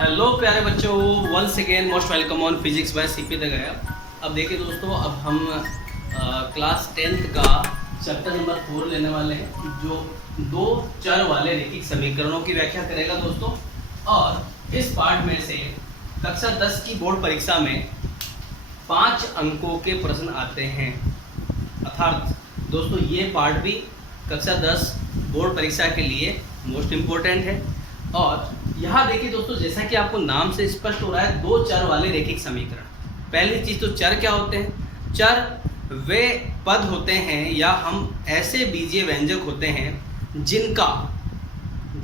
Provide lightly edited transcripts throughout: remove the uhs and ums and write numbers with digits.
Hello प्यारे बच्चों, once again most welcome on physics by CP the Gaya. अब देखिए दोस्तों, अब हम क्लास 10th का चैप्टर नंबर 4 लेने वाले हैं, जो दो चर वाले रैखिक समीकरणों की व्याख्या करेगा दोस्तों। और इस पार्ट में से कक्षा 10 की बोर्ड परीक्षा में 5 अंकों के प्रश्न आते हैं। अर्थात दोस्तों ये पार्ट भी कक्षा 10 बोर्ड परीक्षा के लिए मोस्ट इम्पोर्टेंट है। और यहाँ देखिए दोस्तों, जैसा कि आपको नाम से स्पष्ट हो रहा है, दो चर वाले रैखिक समीकरण। पहली चीज तो चर क्या होते हैं? चर वे पद होते हैं या हम ऐसे बीजीय व्यंजक होते हैं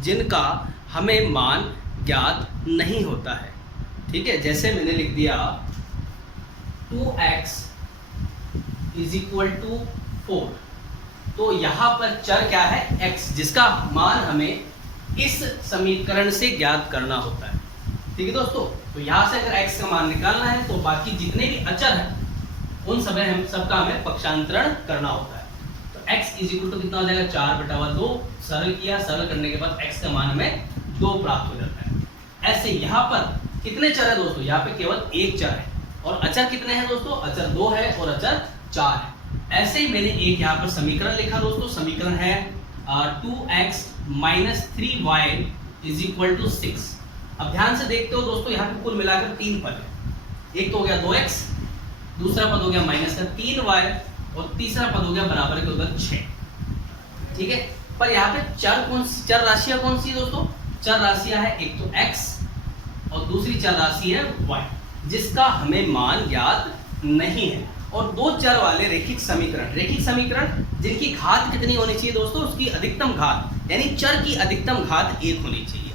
जिनका हमें मान ज्ञात नहीं होता है। ठीक है, जैसे मैंने लिख दिया 2x = 4, तो यहाँ पर चर क्या है? x, जिसका मान हमें इस समीकरण से ज्ञात करना होता है। ठीक है दोस्तों, तो यहाँ से अगर x का मान निकालना है तो बाकी जितने भी अचर हैं उन सबका हमें पक्षांतरण करना होता है। तो x = कितना हो जाएगा? 4/2। सरल किया, सरल करने के बाद x का मान हमें 2 प्राप्त हो जाता है। ऐसे यहाँ पर कितने चर है दोस्तों? यहाँ पे केवल एक चर है। और अचर कितने हैं दोस्तों? अचर 2 है और अचर 4 है। ऐसे ही मैंने एक यहाँ पर समीकरण लिखा दोस्तों। समीकरण है 2x - 3y = 6। अब ध्यान से देखते हो दोस्तों, यहाँ पे कुल मिलाकर 3 पद है। एक तो हो गया 2x, दूसरा पद हो गया -3y और तीसरा पद हो गया बराबर के उधर 6। ठीक है, पर यहाँ पे चर राशियां कौन सी है दोस्तों? चर राशियां है, एक तो x और दूसरी चर राशि है y, जिसका हमें मान ज्ञात नहीं है। और दो चर वाले रैखिक समीकरण जिनकी घात कितनी होनी चाहिए दोस्तों? उसकी अधिकतम घात, यानी चर की अधिकतम घात 1 होनी चाहिए।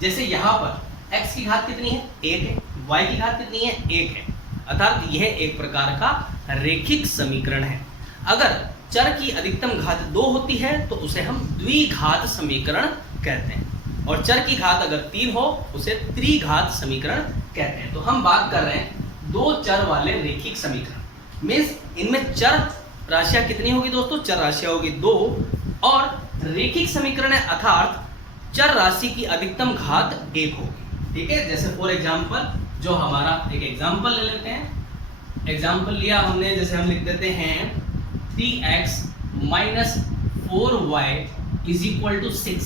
जैसे यहाँ पर x की घात कितनी है? 1 है। y की घात कितनी है? 1 है। अर्थात यह एक प्रकार का रैखिक समीकरण है। अगर चर की अधिकतम घात 2 होती है तो उसे हम द्विघात समीकरण कहते हैं, और चर की घात अगर 3 हो उसे त्रिघात समीकरण कहते हैं। तो हम बात कर रहे हैं दो चर वाले रैखिक समीकरण। मीन्स इनमें चर राशियां कितनी होगी दोस्तों? चर राशियां होगी 2, और रैखिक समीकरण है अर्थात चर राशि की अधिकतम घात 1 होगी। ठीक है, जैसे फॉर एग्जांपल जो हमारा एक एग्जांपल ले लेते हैं। एग्जांपल लिया हमने, जैसे हम लिख देते हैं 3x - 4y = 6।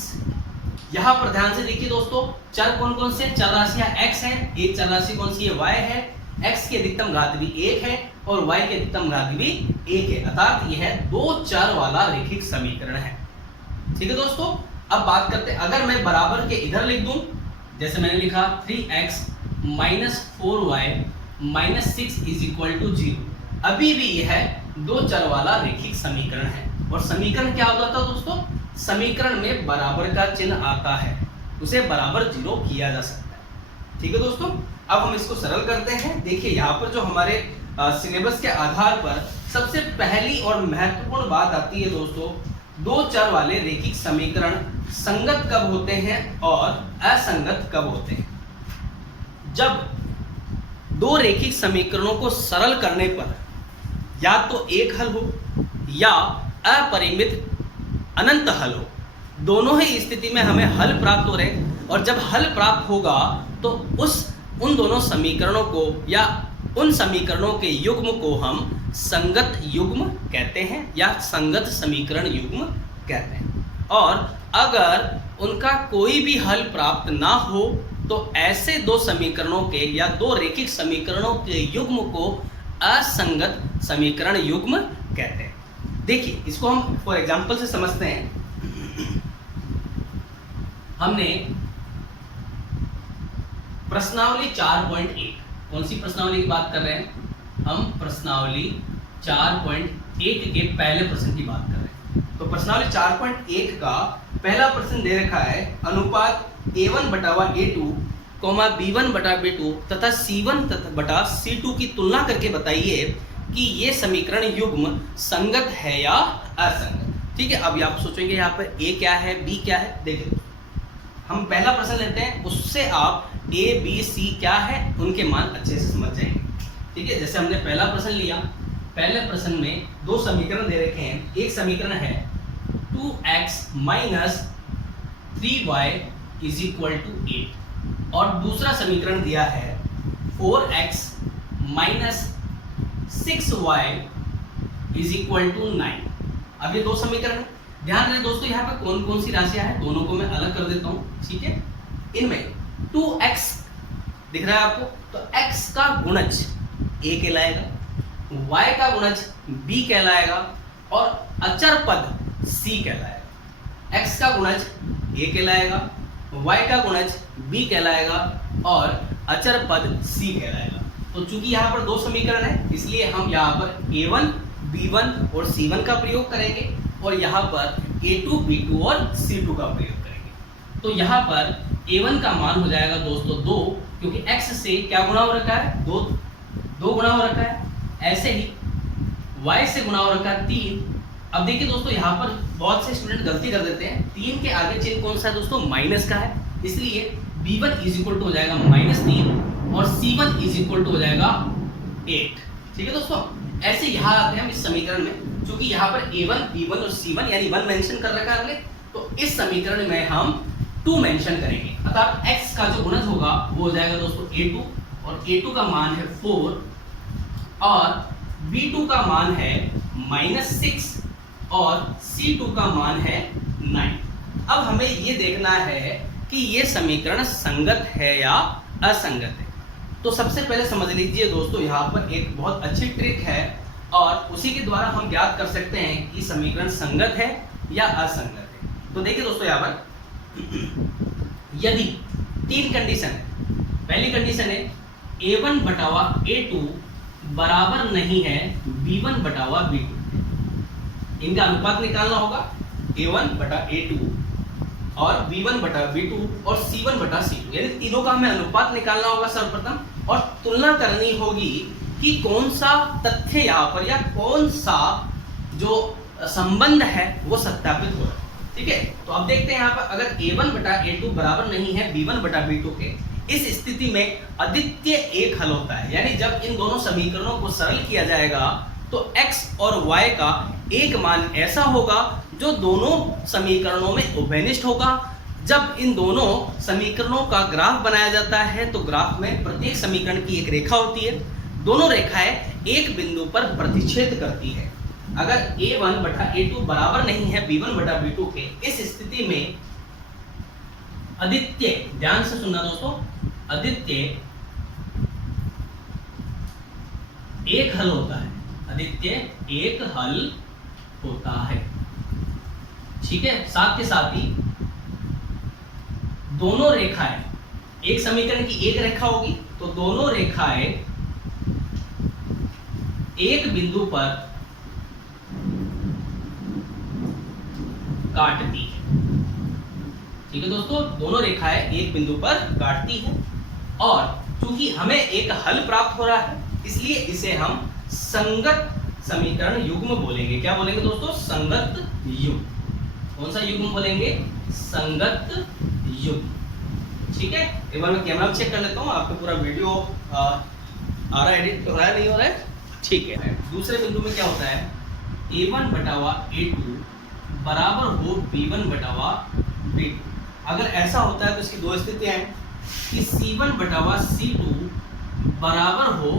यहाँ पर ध्यान से देखिए दोस्तों, चर कौन कौन से? चर राशियां x है, एक चर राशि कौन सी है? y है। x की अधिकतम घात भी 1 है और y की अधिकतम घात भी 1 है। अर्थात यह दो चर वाला रैखिक समीकरण है। ठीक है दोस्तों, अब बात करते हैं, अगर मैं बराबर के इधर लिख दूं, जैसे मैंने लिखा 3x - 4y - 6 = 0, अभी भी यह दो चर वाला रैखिक समीकरण है। और समीकरण क्या होता था दोस्तों? समीकरण में बराबर का चिन्ह आता है, उसे बराबर 0 किया जा सकता है। ठीक है दोस्तों, अब हम इसको सरल करते हैं। देखिए यहाँ पर जो हमारे सिलेबस के आधार पर सबसे पहली और महत्वपूर्ण बात आती है दोस्तों, दो चर वाले रैखिक समीकरण संगत कब होते हैं और असंगत कब होते हैं? जब दो रैखिक समीकरणों को सरल करने पर या तो एक हल हो या अपरिमित अनंत हल हो, दोनों ही स्थिति में हमें हल प्राप्त हो रहे, और जब हल प्राप्त होगा तो उन दोनों समीकरणों को या उन समीकरणों के युग्म को हम संगत युग्म कहते हैं या संगत समीकरण युग्म कहते हैं। और अगर उनका कोई भी हल प्राप्त ना हो तो ऐसे दो समीकरणों के या दो रैखिक समीकरणों के युग्म को असंगत समीकरण युग्म कहते हैं। देखिए इसको हम फॉर एग्जांपल से समझते हैं। हमने प्रश्नावली 4.1, कौन सी प्रश्नावली की बात कर रहे हैं? हम प्रश्नावली 4.1 के पहले प्रश्न की बात कर रहे हैं। तो प्रश्नावली 4.1 का पहला प्रश्न दे रखा है, अनुपात a1/a2, b1/b2 तथा c1/c2 की तुलना करके बताइए कि ये समीकरण युग्म संगत है या असंगत। ठीक है, अब आप सोचेंगे यहाँ पर a क्या है, b क्या है। देखिए हम पहला प्रश्न लेते हैं, उससे आप a b c क्या है उनके मान अच्छे से समझ जाएंगे। ठीक है, जैसे हमने पहला प्रश्न लिया, पहले प्रश्न में दो समीकरण दे रखे हैं। एक समीकरण है 2x - 3y = 8, और दूसरा समीकरण दिया है 4x minus 6y is equal to 9। अब ये दो समीकरण है, ध्यान रहे दोस्तों यहाँ पे कौन कौन सी राशियां हैं, दोनों को मैं अलग कर देता हूँ, ठीक है। इनमें 2x दिख रहा है आपको, तो x का गुणज a कहलाएगा, y का गुणज b कहलाएगा और अचर पद c कहलाएगा। x का गुणज a कहलाएगा, y का गुणज b कहलाएगा और अचर पद c कहलाएगा। तो चूंकि यहाँ पर दो समीकरण है, इसलिए हम यहाँ पर a1, b1 और c1 का प्रयोग करेंगे और यहाँ पर a2, b2 और c2 का प्रयोग करेंगे। तो यहाँ पर a1 का मान हो जाएगा दोस्तों 2, क्योंकि x से क्या गुणा हो रखा है, 2 गुणा हो रखा है। ऐसे ही y से गुणा हो रखा है 3। अब देखिए दोस्तों यहाँ पर बहुत से स्टूडेंट गलती कर देते हैं, 3 के आगे चिन्ह कौन सा है दोस्तों, माइनस का है, इसलिए b1 इज इक्वल टू हो जाएगा -3 और c1 इज इक्वल टू हो जाएगा 8। ठीक है दोस्तों, ऐसे यहाँ आते हैं हम इस समीकरण में, क्योंकि यहाँ पर a1, b1 और c1 यानी 1 मेंशन कर रखा है हमने, तो इस समीकरण में हम 2 मेंशन करेंगे, अर्थात x का जो गुणज होगा वो हो जाएगा दोस्तों a2 और a2 का मान है 4 और b2 का मान है -6 और c2 का मान है 9। अब हमें ये देखना है कि ये समीकरण संगत है या असंगत है। तो सबसे पहले समझ लीजिए दोस्तों, यहाँ पर एक बहुत अच्छी ट्रिक है और उसी के द्वारा हम ज्ञात कर सकते हैं कि समीकरण संगत है या असंगत है। तो देखिए दोस्तों, यहाँ पर यदि 3 कंडीशन है, पहली कंडीशन है a1 बटावा a2 बराबर नहीं है b1 बटावा b2। इनका अनुपात निकालना होगा a1 बटा a2 और b1 बटा b2 और c1 बटा c2, यानी तीनों का हमें अनुपात निकालना होगा सर्वप्रथम और तुलना करनी होगी कि कौन सा तथ्य यहाँ पर या कौन सा जो संबंध है वो सत्यापित हो रहा है। ठीक है, तो अब देखते हैं यहाँ पर अगर a1 बटा a2 बराबर नहीं है b1 बटा b2 के, इस स्थिति में अद्वितीय एक हल होता है, यानी जब इन दोनों समीकरणों को सरल किया जाएगा तो x और y का एक मान ऐसा होगा जो दोनों समीकरणों में उभयनिष्ठ होगा। जब इन दोनों समीकरणों का ग्राफ बनाया जाता है तो ग्राफ में प्रत्येक समीकरण की एक रेखा होती है, दोनों रेखाएं एक बिंदु पर प्रतिच्छेद करती है। अगर a1 बटा a2 बराबर नहीं है b1 बटा b2 के, इस स्थिति में अद्वितीय, ध्यान से सुनना दोस्तों, अद्वितीय एक हल होता है, अद्वितीय एक हल होता है। ठीक है, साथ के साथ ही दोनों रेखाएं, एक समीकरण की एक रेखा होगी तो दोनों रेखाएं एक बिंदु पर काटती है। ठीक है दोस्तों, दोनों रेखाएं एक बिंदु पर काटती है और चूंकि हमें एक हल प्राप्त हो रहा है इसलिए इसे हम संगत समीकरण युग्म बोलेंगे। क्या बोलेंगे दोस्तों, संगत युग्म। कौन सा युग्म बोलेंगे, संगत युग्म। ठीक है, एक बार मैं कैमरा चेक कर लेता हूँ, आपको पूरा वीडियो आ रहा है, एडिट हो रहा है, नहीं हो रहा है, ठीक है। दूसरे बिंदु में क्या होता है, a1 बटावा a2 बराबर हो b1 बटावा b2। अगर ऐसा होता है तो इसकी दो स्थितियां हैं कि c1 बटावा c2 बराबर हो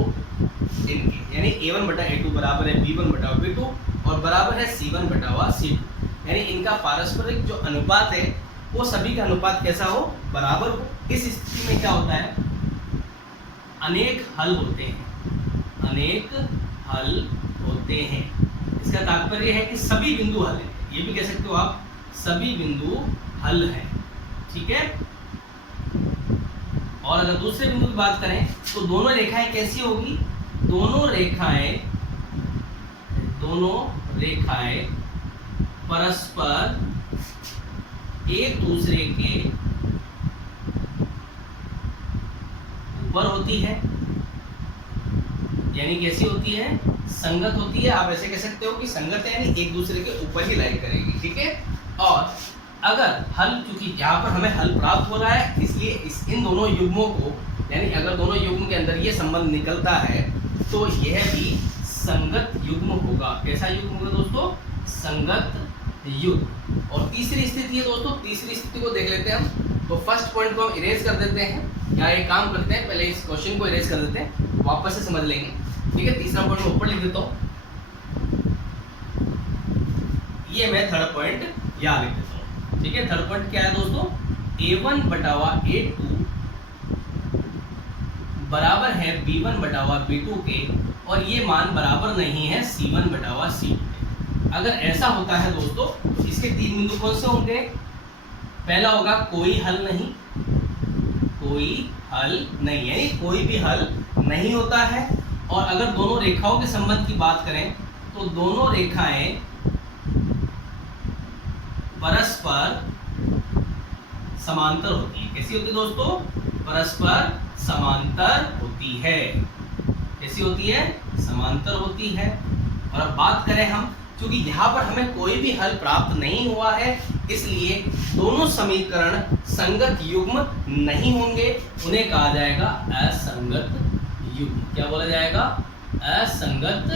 इनके, यानी a1 बटा a2 बराबर है b1 बटा b2 और बराबर है c1 बटावा c2, यानी इनका पारस्परिक जो अनुपात है वो सभी का अनुपात कैसा हो, बराबर हो। इस स्थिति में क्या होता है, अनेक हल होते हैं, अनेक हल होते हैं। इसका तात्पर्य है कि सभी बिंदु हल हैं, ये भी कह सकते हो आप, सभी बिंदु हल हैं। ठीक है, और अगर दूसरे बिंदु की बात करें तो दोनों रेखाएं कैसी होगी, दोनों रेखाएं परस्पर एक दूसरे के ऊपर होती है, यानी कैसी होती है, संगत होती है। आप ऐसे कह सकते हो कि संगत है यानी एक दूसरे के ऊपर ही लाई करेगी। ठीक है, और अगर हल, चूंकि यहाँ पर हमें हल प्राप्त हो रहा है इसलिए इन दोनों युग्मों को, यानी अगर दोनों युग्म के अंदर ये संबंध निकलता है तो यह भी संगत युग्म होगा। कैसा युग्म होगा दोस्तों, संगत युग्म। और तीसरी स्थिति है दोस्तों, तीसरी स्थिति को देख लेते हैं हम। तो फर्स्ट पॉइंट को हम इरेज कर देते हैं, या एक काम करते हैं पहले इस क्वेश्चन को इरेज कर देते हैं, वापस से समझ लेंगे। ठीक है, तीसरा पॉइंट ऊपर लिख देता हूँ, ये मैं थर्ड पॉइंट यहाँ लिख देता हूँ। ठीक है, थर्ड पॉइंट क्या है दोस्तों, A1 बटावा A2 बराबर है B1 बटावा B2 के, और ये मान बराबर नहीं है C1 बटावा C2 के। अगर ऐसा होता है दोस्तों तो इसके तीन बिंदु कौन से होंगे, पहला होगा कोई हल नहीं, कोई हल नहीं, यानी कोई भी हल नहीं होता है। और अगर दोनों रेखाओं के संबंध की बात करें तो दोनों रेखाएं परस्पर समांतर होती है। कैसी होती है दोस्तों, परस्पर समांतर होती है। कैसी होती है, समांतर होती है। और अब बात करें हम, क्योंकि यहाँ पर हमें कोई भी हल प्राप्त नहीं हुआ है, इसलिए दोनों समीकरण संगत युग्म नहीं होंगे, उन्हें कहा जाएगा असंगत युग्म। क्या बोला जाएगा, असंगत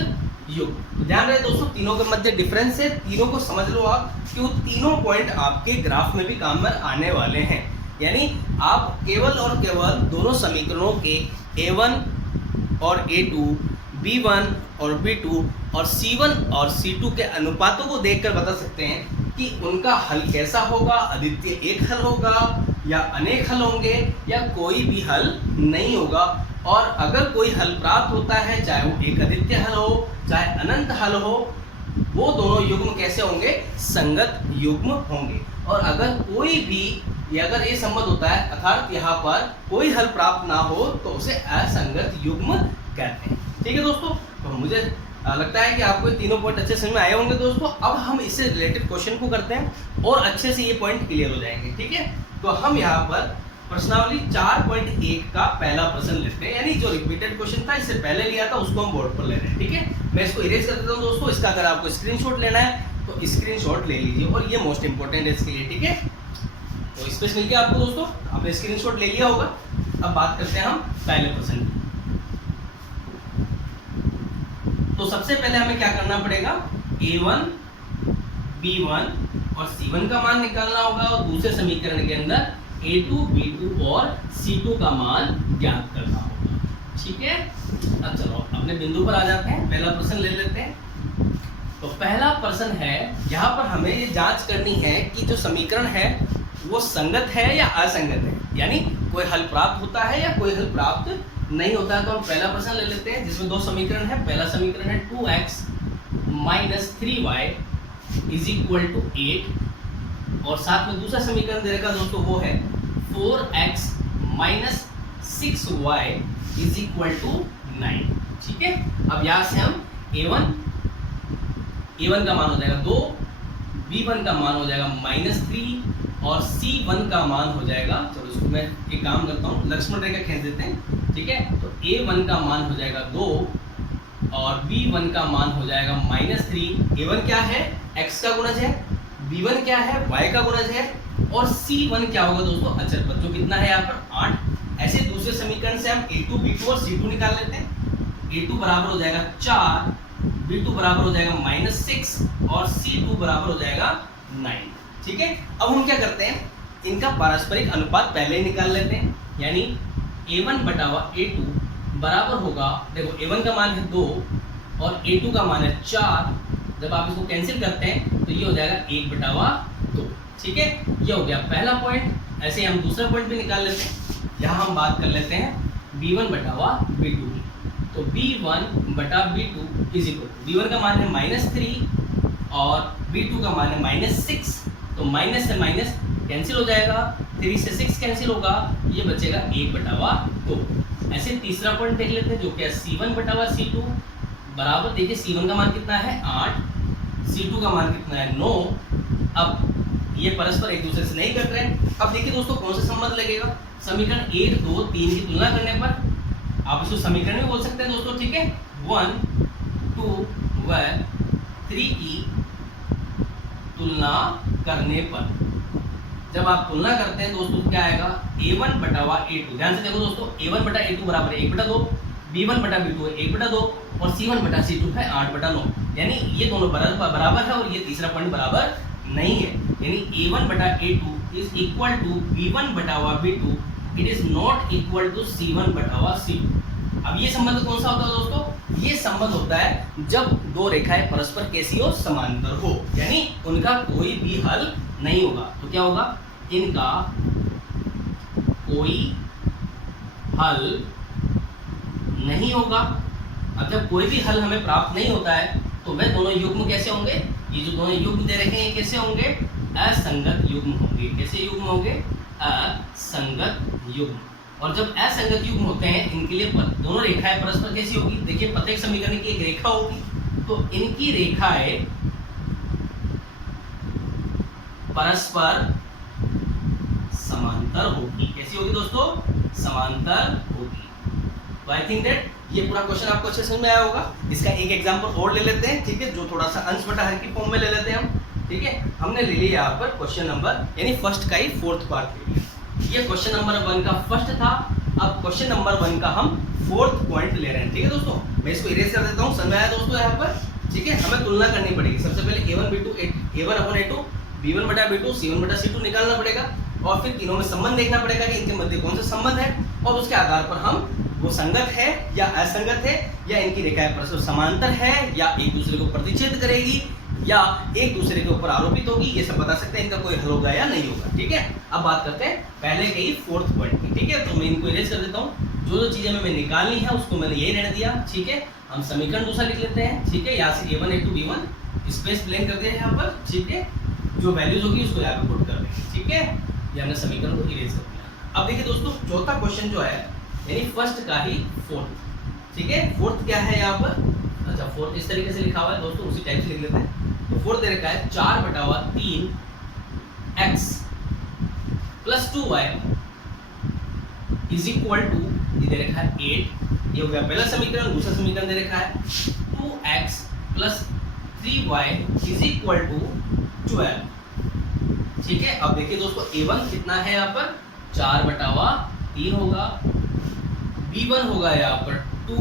युग्म। तो ध्यान रहे दोस्तों, तीनों के मध्य डिफरेंस है, तीनों को समझ लो आप, कि वो तीनों पॉइंट आपके ग्राफ में भी काम में आने वाले हैं। यानी आप केवल और केवल दोनों समीकरणों के A1 और A2, B1 और B2 और C1 और C2 के अनुपातों को देखकर बता सकते हैं कि उनका हल कैसा होगा। अद्वितीय एक हल होगा, या अनेक हल होंगे, या कोई भी हल नहीं होगा। और अगर कोई हल प्राप्त होता है, चाहे वो एक अद्वितीय हल हो चाहे अनंत हल हो, वो दोनों युग्म कैसे होंगे, संगत युग्म होंगे। और अगर कोई भी, अगर ये संबंध होता है अर्थात यहाँ पर कोई हल प्राप्त ना हो, तो उसे असंगत युग्म कहते हैं। ठीक है दोस्तों, तो मुझे लगता है कि आपको ये तीनों पॉइंट अच्छे समझ में आए होंगे दोस्तों। अब हम इससे रिलेटेड क्वेश्चन को करते हैं और अच्छे से ये पॉइंट क्लियर हो जाएंगे। ठीक है, तो हम यहाँ पर प्रश्नावली 4.1 का पहला प्रश्न लेते हैं, यानी जो रिपीटेड क्वेश्चन था इससे पहले लिया था उसको हम बोर्ड पर ले रहे हैं। ठीक है, मैं इसको इरेज कर देता हूँ दोस्तों। इसका अगर आपको स्क्रीनशॉट लेना है तो स्क्रीनशॉट ले लीजिए, और ये मोस्ट इंपॉर्टेंट है इसके लिए। ठीक है, तो स्पेस मिल गया आपको दोस्तों, आपने स्क्रीनशॉट ले लिया होगा। अब बात करते हैं हम पहले प्रश्न की। तो सबसे पहले हमें क्या करना पड़ेगा, A1, B1 और C1 का मान निकालना होगा, और दूसरे समीकरण के अंदर A2, B2 और C2 का मान ज्ञात करना होगा। ठीक है, अब चलो अपने बिंदु पर आ जाते हैं, पहला प्रश्न ले लेते हैं। तो पहला प्रश्न है, यहाँ पर हमें ये जांच करनी है कि जो समीकरण है वो संगत है या असंगत है, यानी कोई हल प्राप्त होता है या कोई हल प्राप्त नहीं होता है। तो हम पहला प्रश्न ले लेते हैं जिसमें दो समीकरण है। पहला समीकरण है 2x - 3y = 8, और साथ में दूसरा समीकरण दे रखा दोस्तों वो है 4x - 6y = 9। ठीक है, अब यहाँ से हम A1 का मान हो जाएगा 2, B1 का मान हो जाएगा -3, और C1 का मान हो जाएगा, चलो इसको मैं एक काम करता हूँ, लक्ष्मण रेखा खींच देते हैं। ठीक है, तो A1 का मान हो जाएगा 2, और B1 का मान हो जाएगा -3। A1 क्या है, x का गुणज है, B1 क्या है, y का गुणज है, और C1 क्या होगा दोस्तों, अचर पद, जो कितना है यहाँ पर 8। ऐसे दूसरे समीकरण से हम A2, B2 और C2 निकाल लेते हैं। A2 बराबर हो जाएगा 4, B2 बराबर हो जाएगा -6, और C2 बराबर हो जाएगा 9। ठीक है, अब हम क्या करते हैं, इनका पारस्परिक अनुपात पहले ही निकाल लेते हैं। यानी A1 बटावा A2 बराबर होगा, देखो A1 का मान है 2 और A2 का मान है 4। जब आप इसको कैंसिल करते हैं तो ये हो जाएगा 1 बटावा 2। ठीक है, ये हो गया पहला पॉइंट। ऐसे हम दूसरा पॉइंट भी निकाल लेते हैं। यहाँ हम बात कर लेते हैं B1 बटावा B2 की। तो B1 बटा B2 B1 का मान है -3 और B2 का मान है -6, तो माइनस से माइनस कैंसिल हो जाएगा, 3 से 6 कैंसिल होगा, ये बचेगा 1 बटावा 2। ऐसे तीसरा पॉइंट देख लेते हैं जो क्या C1 बटावा C2 बराबर, देखिए C1 का मान कितना है 8, C2 का मान कितना है 9। अब ये परस्पर एक दूसरे से नहीं कट रहे हैं। अब देखिए दोस्तों कौन सा संबंध लगेगा, समीकरण 1, 2, 3 की तुलना करने पर आप इसको समीकरण भी बोल सकते हैं दोस्तों। ठीक है, 1, 2 व 3 की तुलना करने पर, जब आप तुलना करते हैं दोस्तों तो क्या आएगा, A1 बटावा A2। ध्यान से देखो दोस्तों, A1 बटा A2 बराबर है 1/2, B1 बटा B2 है 1/2, और C1 बटा C2 है 8/9। यानी ये दोनों बराबर है, और ये तीसरा पॉइंट बराबर नहीं है, यानी a1 बटा a2 is equal to b1 बटा b2, it is not equal to c1 बटा c2। अब ये संबंध कौन सा होता है दोस्तों? ये संबंध होता है जब दो रेखाएं परस्पर कैसी हो, समांतर हो, यानी उनका कोई भी हल नहीं होगा। तो क्या होगा? इनका कोई हल नहीं होगा। अब जब कोई भी हल हमें प्राप्त नहीं होता है तो वह दोनों युग्म कैसे होंगे? ये जो दोनों युग्म दे रखे हैं कैसे होंगे? असंगत युग्म होंगे। कैसे युग्म होंगे? असंगत युग्म। और जब असंगत युग्म होते हैं इनके लिए दोनों रेखाएं परस्पर कैसी होगी? देखिए प्रत्येक समीकरण की एक रेखा होगी, तो इनकी रेखाएं परस्पर समांतर होगी। कैसी होगी दोस्तों? समांतर होगी। तो आई थिंक दैट ये पूरा क्वेश्चन आपको अच्छे समझ में आया होगा। इसका एक एग्जांपल और ले लेते हैं, ठीक है, जो थोड़ा सा अंश बटा हर की फॉर्म में ले लेते हैं हम, ठीक है। हमने ले लिया यहाँ पर क्वेश्चन नंबर, यानी फर्स्ट का ही फोर्थ पार्ट ले लिया। ये क्वेश्चन नंबर 1 का फर्स्ट था, अब क्वेश्चन नंबर 1 का हम फोर्थ पॉइंट ले रहे हैं, ठीक है दोस्तों। मैं इसको इरेज कर देता हूँ, समझ आया दोस्तों यहाँ पर, ठीक है। हमें तुलना करनी पड़ेगी। सबसे पहले a1 b2 a1 अपन a2 b1 बटा b2 c1 बटा c2 निकालना पड़ेगा, और फिर तीनों में संबंध देखना पड़ेगा कि इनके मध्य कौन सा संबंध है, और उसके आधार पर हम वो संगत है या असंगत है, या इनकी रेखाएं परस्पर समांतर है, या एक दूसरे को प्रतिच्छेद करेगी, या एक दूसरे के ऊपर आरोपित होगी, ये सब बता सकते हैं इनका कोई हल होगा या नहीं होगा, ठीक है। अब बात करते हैं पहले के ही फोर्थ पॉइंट की, ठीक है। तो मैं इनको इरेज कर देता हूँ। जो चीजें मैं निकालनी है उसको मैंने यही रहने दिया, ठीक है। हम समीकरण दूसरा लिख लेते हैं, ठीक है। यहाँ से a1 a2 b1 space plane कर दिया है यहाँ पर, ठीक है। जो वैल्यूज होगी उसको यहाँ पे पुट कर देंगे, ठीक है। ये हमने समीकरण को इरेज कर दिया। अब देखिए दोस्तों, चौथा क्वेश्चन जो है, यानी फर्स्ट का ही फोर्थ, ठीक है। फोर्थ क्या है यहाँ पर? अच्छा, फोर्थ इस तरीके से लिखा हुआ है दोस्तों, उसी टाइप से लिख लेते हैं। तो फोर्थ दे रखा है 4/3 x plus 2y is equal to, ये दे रखा है 8। ये हो गया पहला समीकरण। दूसरा समीकरण दे रखा है 2x plus 3y is equal to 12, ठीक है। अब देखिए दोस्तों, a1 कितना है यहाँ पर? 4/3 होगा, b1 होगा यहाँ पर 2,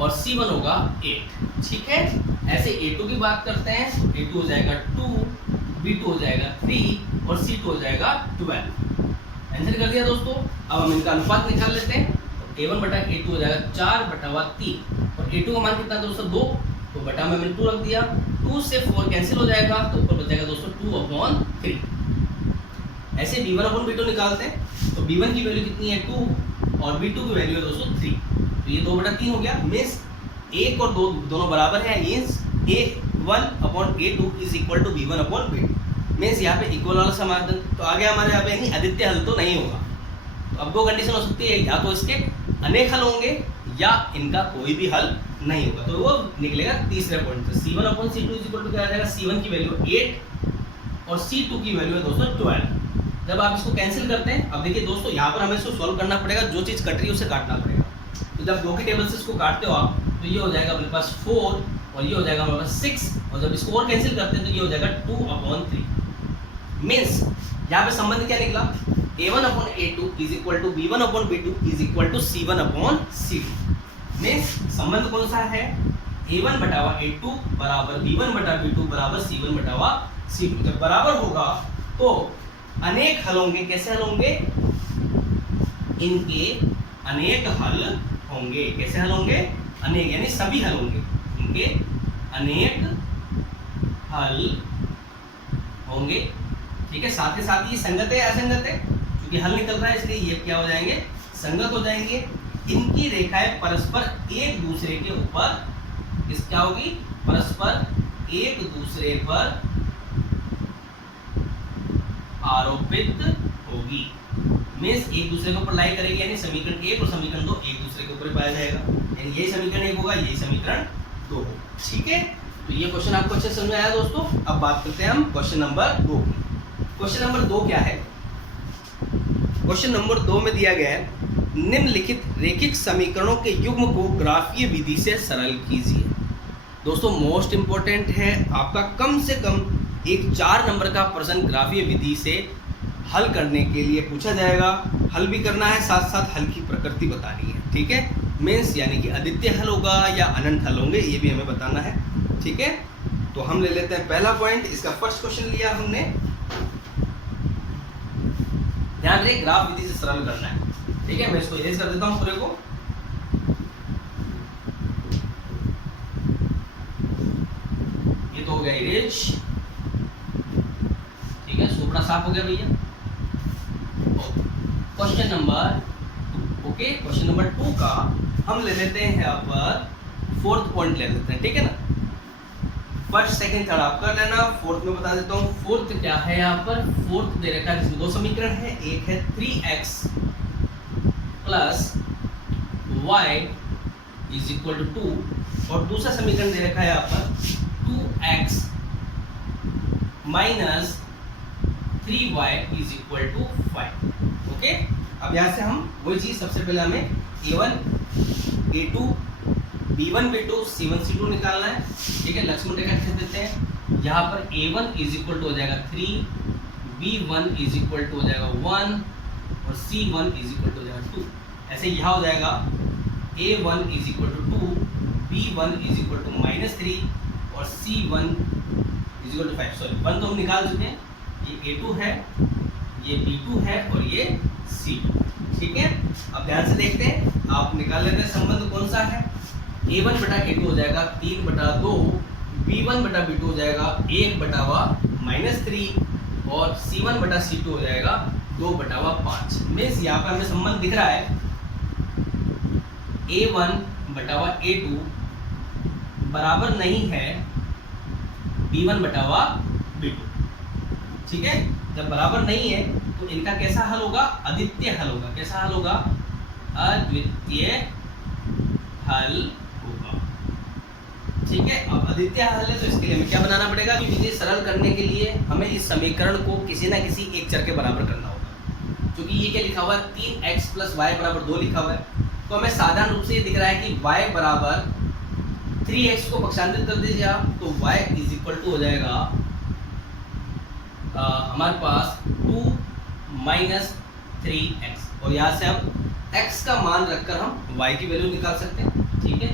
और c1 होगा 8, ठीक है। ऐसे a2 की बात करते हैं, a2 हो जाएगा 2, b2 हो जाएगा 3, और c2 हो जाएगा 12। आंसर कर दिया दोस्तों। अब हम इनका अनुपात निकाल लेते हैं। तो a1 बटा a2 हो जाएगा 4/3, और a2 का मान कितना दोस्तों? 2, तो बटा में मैंने 2 रख दिया। 2 से 4 कैंसिल हो जाएगा, तो ऊपर बचेगा दोस्तों 2/3। ऐसे b1/b2 निकालते हैं, तो b1 की वैल्यू कितनी है? 2, और b2 की वैल्यू है दोस्तों 3, तो ये 2/3 हो गया। मीन्स 1 और 2 दोनों बराबर है, means a1/a2 is equal to b1/b2। Means यहाँ पे इक्वल वाला समाधान तो आ गया हमारे यहाँ पे, यानी अद्वितीय हल तो नहीं होगा। तो अब 2 कंडीशन हो सकती है, या तो इसके अनेक हल होंगे या इनका कोई भी हल नहीं होगा। तो वो निकलेगा तीसरे पॉइंट से। c1/c2 इज इक्वल टू क्या आ जाएगा? c1 की वैल्यू 8 और c2 की वैल्यू है दोस्तों 12। जब आप इसको कैंसिल करते हैं, अब देखिए दोस्तों यहाँ पर हमें इसको सॉल्व करना पड़ेगा, जो चीज़ कट रही है उसे काटना पड़ेगा। तो जब 2 की टेबल से इसको काटते हो आप, तो ये हो जाएगा अपने पास 4, और ये हो जाएगा हमारे पास 6, और जब इसको और कैंसिल करते हैं तो ये हो जाएगा 2/3। मीन्स यहाँ पे संबंध क्या निकला? a1/a2 is equal to b1/b2 is equal to c1/c2। Means संबंध कौन सा है? a1/a2 बराबर b1/b2 बराबर c1/c2। जब बराबर होगा तो अनेक हल होंगे। कैसे हल होंगे? इनके अनेक हल होंगे। कैसे हल होंगे? अनेक, यानी सभी हल होंगे, इनके अनेक हल होंगे, ठीक है। साथ ही साथ ये संगत है या असंगत है? क्योंकि हल निकल रहा है इसलिए ये क्या हो जाएंगे? संगत हो जाएंगे। इनकी रेखाएं परस्पर एक दूसरे के ऊपर इस क्या होगी? परस्पर एक दूसरे पर आरोपित होगी। मीन्स एक दूसरे के ऊपर लाई करेगी, यानी समीकरण 1 और समीकरण 2 एक दूसरे के ऊपर पाया जाएगा, यानी यही समीकरण 1 होगा, यही समीकरण 2 होगा, ठीक है। तो ये क्वेश्चन आपको अच्छे समझ में आया दोस्तों। अब बात करते हैं हम क्वेश्चन नंबर 2 की। क्वेश्चन नंबर 2 क्या है? क्वेश्चन नंबर 2 में दिया गया है, निम्नलिखित रेखिक समीकरणों के युग्म को ग्राफीय विधि से सरल कीजिए। दोस्तों मोस्ट इंपॉर्टेंट है, आपका कम से कम एक 4 नंबर का प्रश्न ग्राफीय विधि से हल करने के लिए पूछा जाएगा। हल भी करना है, साथ साथ हल की प्रकृति बतानी है, ठीक है। मीन्स यानी कि अद्वितीय हल होगा या अनंत हल होंगे, ये भी हमें बताना है, ठीक है। तो हम ले लेते हैं पहला पॉइंट, इसका फर्स्ट क्वेश्चन लिया हमने। ध्यान रहे ग्राफ विधि से सरल करना है, ठीक है। मैं इसको इरेज कर देता हूं पूरे को। ये तो हो गया इरेज, ठीक है। सोपड़ा साफ हो गया भैया। Question number okay, question number 2 का हम ले लेते हैं यहाँ पर फोर्थ पॉइंट ले लेते हैं, ठीक है ना। फर्स्ट सेकंड थर्ड आप कर लेना, फोर्थ में बता देता हूँ। फोर्थ क्या है यहाँ पर, फोर्थ दे रखा है जिसमें दो समीकरण है, एक है 3x plus y is equal to 2 और दूसरा समीकरण दे रखा है यहाँ पर 2x minus 3y is equal to 5। Okay, अब यहाँ से हम वही चीज सबसे पहले हमें a1 a2 b1 b2 c1 c2 निकालना है, ठीक है। लक्ष्मण रेखा खींच देते हैं। यहाँ पर a1 इज इक्वल टू हो जाएगा 3, b1 इज इक्वल टू हो जाएगा 1 और c1 इज इक्वल टू हो जाएगा 2। ऐसे यहाँ हो जाएगा a1 is equal to 2, b1 is equal to -3 और c1 is equal to 5। Sorry 1 तो हम निकाल चुके हैं, ये a2 है, ये b2 है और ये c2, ठीक है। अब ध्यान से देखते हैं, आप निकाल लेते हैं संबंध कौन सा है। a1 बटा a2 हो जाएगा 3 बटा 2, b1 बटा b2 हो जाएगा 1 बटा -3 और c1 बटा c2 हो जाएगा 2 बटा 5। मीन्स यहाँ पर हमें संबंध दिख रहा है a1 बटा a2 बराबर नहीं है b1 बटा b2, ठीक है। जब बराबर नहीं है तो इनका कैसा हल होगा, अद्वितीय हल होगा। कैसा हल होगा, अद्वितीय हल होगा, ठीक है। अब अद्वितीय हल है तो इसके लिए हमें क्या बनाना पड़ेगा, विधि सरल करने के लिए हमें इस समीकरण को किसी ना किसी एक चर के बराबर करना होगा। क्योंकि ये क्या लिखा हुआ है 3x प्लस y बराबर 2 लिखा हुआ है, तो हमें साधारण रूप से ये दिख रहा है कि y बराबर 3x को पक्षांतरित कर दीजिए आप, तो y इज इक्वल टू हो जाएगा हमारे पास 2 माइनस 3x और यहाँ से हम x का मान रखकर हम y की वैल्यू निकाल सकते हैं, ठीक है।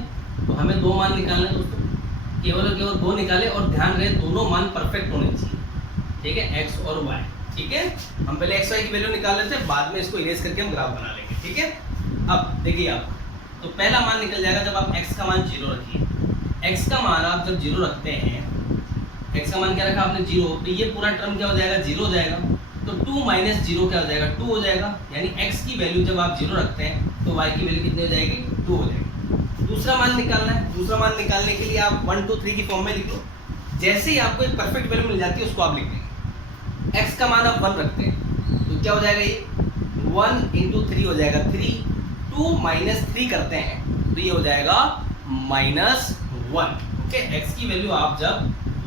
तो हमें दो मान निकालने हैं दोस्तों, केवल और केवल दो निकाले और ध्यान रहे दोनों मान परफेक्ट होने चाहिए, ठीक है, x और y, ठीक है। हम पहले x y की वैल्यू निकाल लेते हैं, बाद में इसको इरेज करके हम ग्राफ बना लेंगे, ठीक है। अब देखिए आप, तो पहला मान निकल जाएगा जब आप x का मान 0 रखिए। x का मान आप जब 0 रखते हैं, x का मान क्या रखा आपने 0, तो ये पूरा टर्म क्या हो जाएगा, 0 हो जाएगा। तो 2 माइनस 0 क्या हो जाएगा, 2 हो जाएगा। यानी x की वैल्यू जब आप 0 रखते हैं तो y की वैल्यू कितनी हो जाएगी, 2 हो जाएगी। दूसरा मान निकालना है, दूसरा मान निकालने के लिए आप 1 2 3 की फॉर्म में लिख लो। जैसे ही आपको एक परफेक्ट वैल्यू मिल जाती है उसको आप लिख देंगे। x का मान आप 1 रखते हैं तो क्या हो जाएगा, ये 1 इंटू 3 हो जाएगा 3, 2 माइनस 3 करते हैं तो ये हो जाएगा -1। ओके, x की वैल्यू आप जब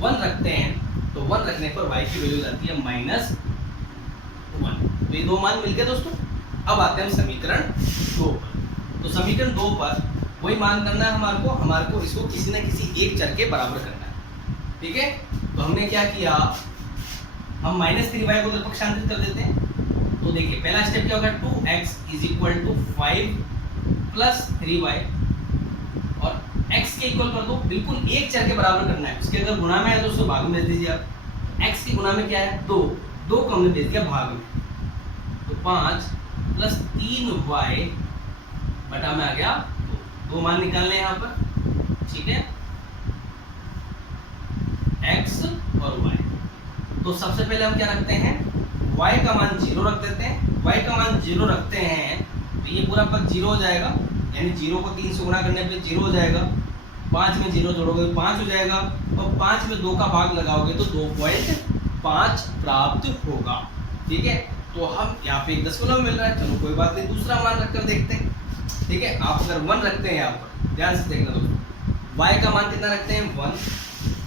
1 रखते हैं तो 1 रखने पर y की वैल्यू जाती है -1। तो ये दो मान मिल गए दोस्तों। अब आते हैं हम समीकरण 2 पर। तो समीकरण 2 पर वही मान करना है हमारे को इसको किसी न किसी एक चर के बराबर करना है, ठीक है। तो हमने क्या किया, हम -3y को उधर पक्षांतरित कर देते हैं। तो देखिए पहला स्टेप क्या होगा, 2x is equal to 5 plus 3y और x के इक्वल कर दो, बिल्कुल एक चर के बराबर करना है। उसके अगर गुणा में है तो उसको भाग में दे दीजिए आप। x के गुणा में क्या है, 2 को हमने दे दिया भाग में, तो 5 प्लस 3y बटा में आ गया 2 मान निकालने हैं यहाँ पर, ठीक है, x और y। तो सबसे पहले हम क्या रखते हैं, y का मान 0 रख देते हैं। y का मान 0 रखते हैं तो ये पूरा पद 0 हो जाएगा, यानी 0 को 3 से गुणा करने पे 0 हो जाएगा। 5 में 0 जोड़ोगे 5 हो जाएगा और 5 में 2 का भाग लगाओगे तो 2.5 प्राप्त होगा, ठीक है। तो हम यहाँ पे 1 दशमलव मिल रहा है, चलो कोई बात नहीं, दूसरा मान रखकर देखते हैं, ठीक है। आप अगर 1 रखते हैं यहाँ पर, ध्यान से देखना दोस्तों, y का मान कितना रखते हैं 1,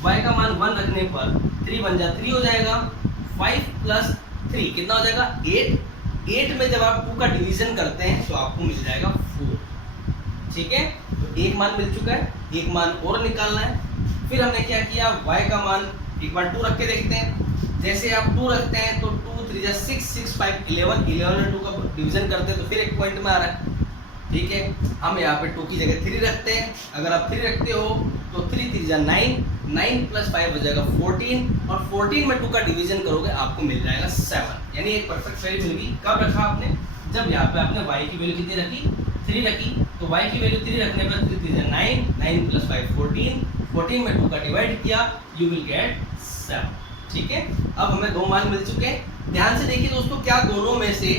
y का मान 1 रखने पर 3 बन जाए 3 हो जाएगा, 5 प्लस 3 कितना हो जाएगा 8। 8 में जब आप 2 का डिवीजन करते हैं तो आपको मिल जाएगा 4, ठीक है। तो एक मान मिल चुका है, एक मान और निकालना है। फिर हमने क्या किया, y का मान एक बार 2 रख के देखते हैं। जैसे आप 2 रखते हैं तो 2 3 6 6 5 11 11 में 2 का डिवीजन करते हैं तो फिर एक पॉइंट में आ रहा है। ठीक है, हम यहाँ पे 2 की जगह 3 रखते हैं। अगर आप 3 रखते हो तो 3 3 जा 9, 9 + 5 हो जाएगा 14, और 14 में 2 का डिवीजन करोगे आपको मिल जाएगा 7। यानी एक परफेक्ट वैल्यू मिल गई। कब रखा आपने? जब यहाँ पे आपने y की वैल्यू कितनी रखी? 3 रखी। तो y की वैल्यू 3 रखने पर 3 3 जा 9, 9 + 5 14, 14 में 2 का डिवाइड किया, यू विल गेट 7। ठीक है, अब हमें 2 मान मिल चुके हैं। ध्यान से देखिए दोस्तों, क्या दोनों में से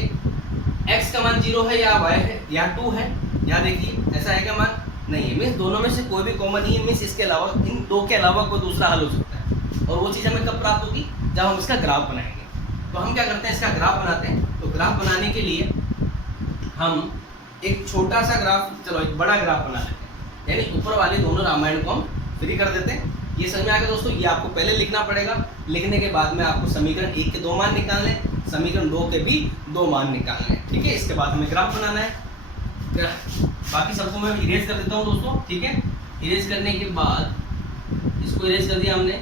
x का मान 0 है या y है या 2 है? यहाँ देखिए, ऐसा है क्या मान? नहीं है। मीन्स दोनों में से कोई भी कॉमन नहीं है। मीन्स इसके अलावा, इन 2 के अलावा कोई दूसरा हल हो सकता है, और वो चीज़ हमें कब प्राप्त होगी? जब हम इसका ग्राफ बनाएंगे। तो हम क्या करते हैं, इसका ग्राफ बनाते हैं। तो ग्राफ बनाने के लिए हम एक छोटा सा ग्राफ, चलो एक बड़ा ग्राफ बना लेते हैं। यानी ऊपर वाले दोनों रामायण को हम फ्री कर देते हैं। ये समझ में आ गया दोस्तों? ये आपको पहले लिखना पड़ेगा। लिखने के बाद में आपको समीकरण 1 के 2 मान निकालने, समीकरण 2 के भी 2 मान निकालने। ठीक है, इसके बाद हमें ग्राफ बनाना है। बाकी सबको मैं इरेज कर देता हूँ दोस्तों। ठीक है, इरेज करने के बाद इसको इरेज कर दिया हमने,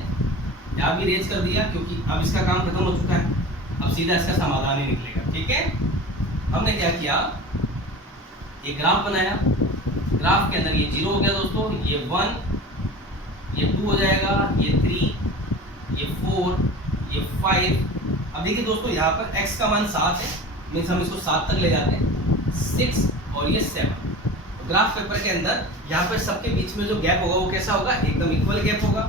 यहाँ भी इरेज कर दिया, क्योंकि अब इसका काम खत्म हो चुका है। अब सीधा इसका समाधान ही निकलेगा। ठीक है, हमने क्या किया, ये ग्राफ बनाया। ग्राफ के अंदर ये 0 हो गया दोस्तों, ये 1, ये 2 हो जाएगा, ये 3, ये 4, ये 5। अब देखिए दोस्तों, यहाँ पर x का मान 7 है। मीन्स हम इसको 7 तक ले जाते हैं, 6 और ये 7। तो ग्राफ पेपर के अंदर यहाँ पर सबके बीच में जो गैप होगा वो कैसा होगा? एकदम इक्वल गैप होगा।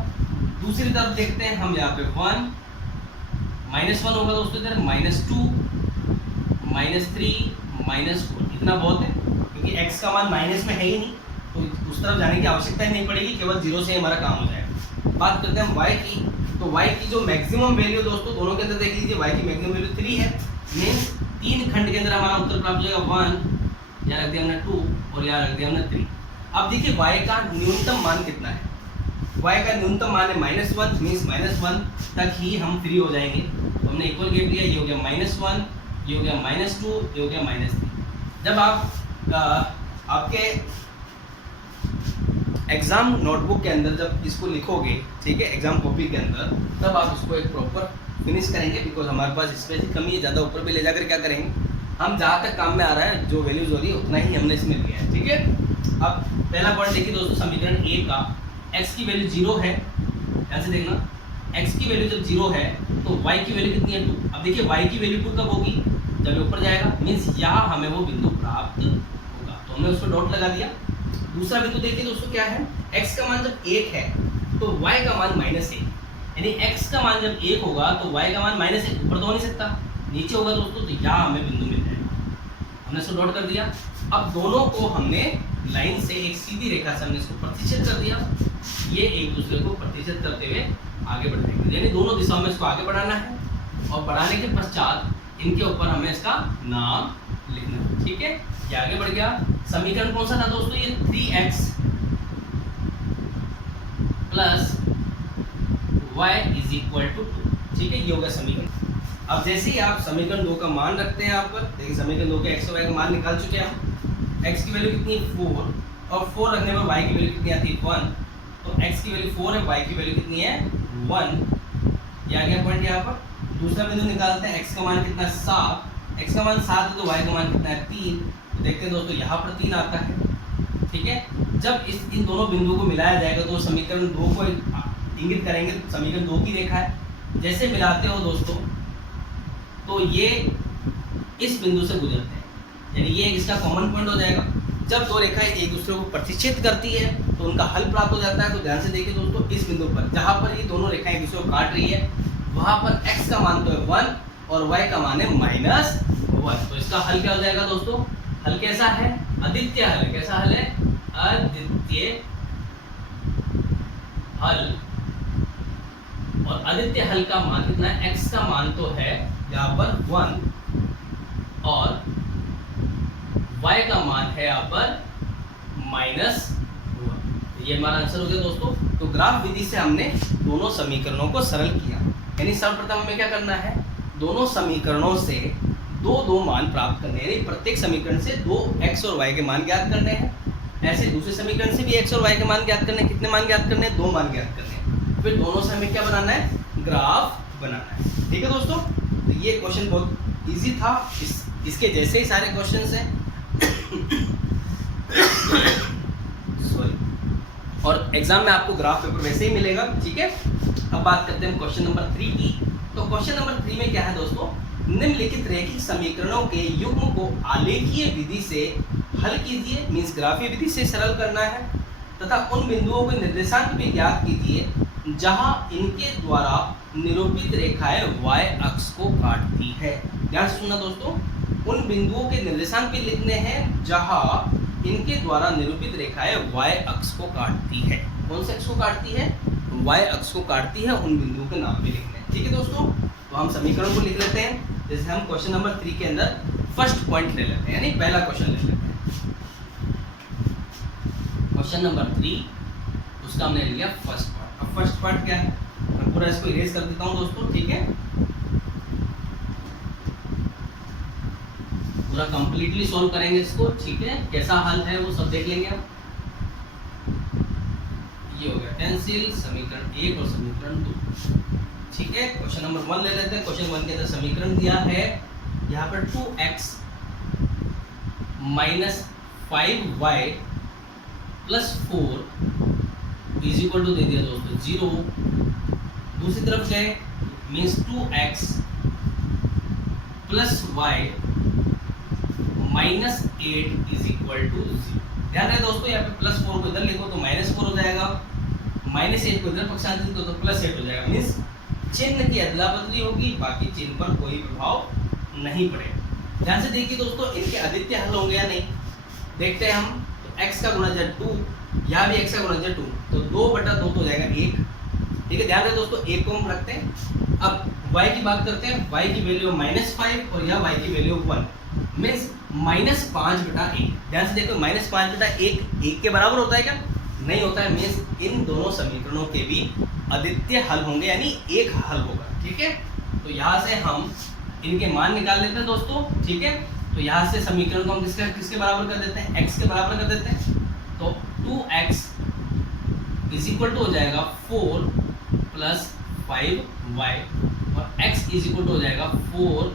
दूसरी तरफ देखते हैं हम, यहाँ पे 1, -1 होगा दोस्तों इधर, -2, -3, -4। इतना बहुत है, क्योंकि x का मान माइनस में है ही नहीं, तो उस तरफ जाने की आवश्यकता ही नहीं पड़ेगी। केवल 0 से हमारा काम हो जाएगा। बात करते हैं हम y की। तो y की जो मैक्सिमम वैल्यू दोस्तों, दोनों के अंदर देख लीजिए, y की मैक्सिमम वैल्यू 3 है। मीन्स 3 खंड के अंदर हमारा उत्तर प्राप्त हो जाएगा 1, यहाँ रख दिया हमने 2, और यहाँ रख दिया हमने 3। अब देखिए y का न्यूनतम मान कितना है? y का न्यूनतम मान है -1। मीन्स -1 तक ही हम फ्री हो जाएंगे। तो हमने इक्वल गैप लिया, ये हो गया -1, ये हो गया -2, ये हो गया -3। जब आप आपके एग्जाम नोटबुक के अंदर जब इसको लिखोगे, ठीक है, एग्जाम कॉपी के अंदर, तब आप इसको एक प्रॉपर फिनिश करेंगे। बिकॉज हमारे पास स्पेस की कमी है, ज़्यादा ऊपर भी ले जाकर क्या करेंगे, हम जहाँ तक काम में आ रहा है, जो वैल्यूज हो रही है उतना ही हमने इसमें लिया है। ठीक है, अब पहला पॉइंट देखिए दोस्तों, समीकरण A का x की वैल्यू 0 है। ध्यान से देखना, x की वैल्यू जब 0 है तो y की वैल्यू कितनी है? 2। अब देखिए y की वैल्यू 2 कब होगी? जब ये ऊपर जाएगा। मीन्स यहाँ हमें वो बिंदु प्राप्त होगा, तो हमने उसको डॉट लगा दिया। दूसरा बिंदु देखिए दोस्तों, क्या है? x का मान जब 1 है तो y का मान -1। यानी x का मान जब 1 होगा तो y का मान -1 ऊपर तो हो नहीं सकता, नीचे होगा दोस्तों। तो यहाँ हमें बिंदु मिल जाएगा, हमने इसको डॉट कर दिया। अब दोनों को हमने लाइन से एक सीधी रेखा से हमने इसको प्रतिच्छेद कर दिया। ये एक दूसरे को प्रतिच्छेद करते हुए आगे बढ़ेंगे। यानी दोनों दिशाओं में इसको आगे बढ़ाना है, और बढ़ाने के पश्चात इनके ऊपर हमें इसका नाम लिखना है। ठीक है, ये आगे बढ़ गया। समीकरण कौन सा था दोस्तों? ये 3x + y = 2। ठीक है, ये होगा समीकरण। अब जैसे ही आप समीकरण 2 का मान रखते हैं, आप पर देखिए समीकरण 2 के x और y का मान निकाल चुके हैं हम। x की वैल्यू कितनी है? 4, और 4 रखने पर y की वैल्यू कितनी आती है? 1। तो x की वैल्यू 4 है, y की वैल्यू कितनी है? 1। ये आ गया पॉइंट यहाँ पर। दूसरा बिंदु निकालते हैं, x का मान कितना है? 7। x का मान 7 है तो y का मान कितना है? 3। तो देखते हैं दोस्तों, यहाँ पर 3 आता है। ठीक है, जब इन दोनों बिंदुओं को मिलाया जाएगा तो समीकरण 2 को इंगित करेंगे। समीकरण 2 की रेखा है, जैसे मिलाते हो दोस्तों तो ये इस बिंदु से गुजरते हैं, यानी ये इसका कॉमन पॉइंट हो जाएगा। जब दो रेखाएं एक दूसरे को प्रतिच्छेद करती है तो उनका हल प्राप्त हो जाता है। तो ध्यान से देखिए दोस्तों, इस बिंदु पर जहाँ पर ये दोनों रेखाएं एक दूसरे को काट रही है, वहाँ पर x का मान तो है 1 और y का मान है -1। तो इसका हल क्या हो जाएगा दोस्तों? हल कैसा है? अद्वितीय हल। कैसा हल है? अद्वितीय हल। और अद्वितीय हल का मान कितना है? x का मान तो है यहाँ पर 1 और y का मान है यहाँ पर -1। ये हमारा आंसर हो गया दोस्तों। तो ग्राफ विधि से हमने दोनों समीकरणों को सरल किया। यानी सर्वप्रथम हमें क्या करना है? दोनों समीकरणों से दो मान प्राप्त करने, यानी प्रत्येक समीकरण से 2 x और y के मान ज्ञात करने हैं। ऐसे दूसरे समीकरण से भी x और y के मान ज्ञात करने। कितने मान ज्ञात करने हैं? 2 मान ज्ञात करने हैं। फिर दोनों से हमें क्या बनाना है? ग्राफ बनाना है। ठीक है दोस्तों, तो ये क्वेश्चन बहुत ईजी था। इसके जैसे ही सारे क्वेश्चन हैं सॉरी, और एग्जाम में आपको ग्राफ पेपर वैसे ही मिलेगा, ठीक है। अब बात करते हैं क्वेश्चन नंबर 3 की। तो क्वेश्चन नंबर 3 में क्या है दोस्तों, निम्नलिखित रैखिक समीकरणों के युग्म को आलेखीय विधि से हल कीजिए, मीन्स ग्राफीय विधि से सरल करना है, तथा उन बिंदुओं के निर्देशांक भी ज्ञात कीजिए जहां इनके द्वारा निरूपित रेखाएं y अक्ष को काटती है। ध्यान से सुनना दोस्तों, उन बिंदुओं के निर्देशांक भी लिखने हैं जहां इनके द्वारा निरूपित रेखाएं y अक्ष को काटती है। कौन से अक्ष को काटती है? y अक्ष को काटती है। उन बिंदुओं के नाम भी लिखने हैं, ठीक है दोस्तों। तो हम समीकरण को लिख लेते हैं। जैसे हम क्वेश्चन नंबर 3 के अंदर फर्स्ट पॉइंट ले लेते हैं, यानी पहला क्वेश्चन ले लेते हैं। क्वेश्चन नंबर 3, उसका हमने लिया फर्स्ट पार्ट। अब फर्स्ट पार्ट क्या है, मैं पूरा इसको इरेज कर देता हूं दोस्तों, ठीक है। पूरा कंप्लीटली सॉल्व करेंगे इसको, ठीक है। कैसा हल है वो सब देख लेंगे हम। ये हो गया पेंसिल समीकरण 1 और समीकरण 2, ठीक है। क्वेश्चन नंबर 1 ले लेते हैं। क्वेश्चन 1 के अंदर समीकरण दिया है यहाँ पर 2x minus 5y plus 4 is equal to दे दिया दोस्तों 0। दूसरी तरफ गए, means 2x plus y minus 8 is equal to 0। ध्यान रहे दोस्तों, यहाँ पे प्लस 4 को इधर लिखो तो माइनस 4 हो जाएगा, माइनस 8 को इधर पक्षांतरित करो तो प्लस 8 हो जाएगा। मीन्स चिन्ह की अदला बदली होगी, बाकी चिन्ह पर कोई प्रभाव नहीं पड़ेगा। ध्यान से देखिए दोस्तों, इनके अद्वितीय हल होंगे या नहीं, देखते हैं हम। तो x का गुणनजर 2, यहाँ भी x का गुणनजर 2, तो 2/2 तो हो जाएगा 1, ठीक है। ध्यान रहे दोस्तों, 1 को हम रखते हैं। अब y की बात करते हैं, y की वैल्यू -5 और यह y की वैल्यू 1, मीन्स -5/1। ध्यान से देखो, -5/1 1 के बराबर होता है क्या? नहीं होता है। मीन्स इन दोनों समीकरणों के भी अद्वितीय हल होंगे, यानी एक हल होगा, ठीक है। तो यहाँ से हम इनके मान निकाल लेते हैं दोस्तों, ठीक है। तो यहाँ से समीकरण को हम किसके बराबर कर देते हैं? x के बराबर कर देते हैं। तो 2x इज इक्वल टू हो जाएगा 4 प्लस 5y और x इज इक्वल टू हो जाएगा 4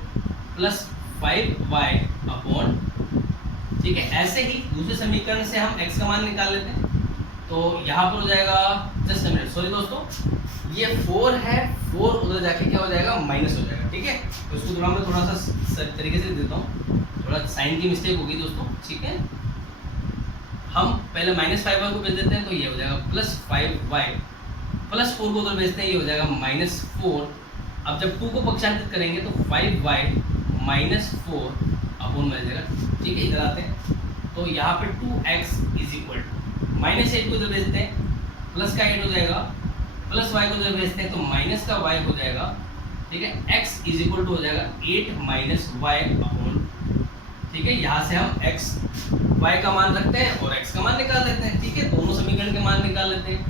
प्लस 5y अपॉन, ठीक है। ऐसे ही दूसरे समीकरण से हम x का मान निकाल लेते हैं। तो यहाँ पर हो जाएगा, जस्ट मिनट, सॉरी दोस्तों, ये 4 है, 4 उधर जाके क्या हो जाएगा? माइनस हो जाएगा, ठीक है। तो इसको थोड़ा मैं थोड़ा सा तरीके से देता हूँ, थोड़ा साइन की मिस्टेक होगी दोस्तों, ठीक है। हम पहले -5y को भेज देते हैं, तो ये हो जाएगा प्लस 5y, प्लस 4 को उधर भेजते हैं, ये हो जाएगा -4। अब जब 2 को पक्षांतरित करेंगे तो 5y -4 अपॉन मिल जाएगा, ठीक है। इधर आते हैं तो यहाँ पे 2x इज इक्वल टू -8 को इधर भेजते हैं, प्लस का 8 हो जाएगा, प्लस y को इधर भेजते हैं तो माइनस का y हो जाएगा, ठीक है। x इज इक्वल टू हो जाएगा 8 माइनस y अपॉन, ठीक है। यहाँ से हम x y का मान रखते हैं और x का मान निकाल लेते हैं, ठीक है। दोनों समीकरण के मान निकाल लेते हैं।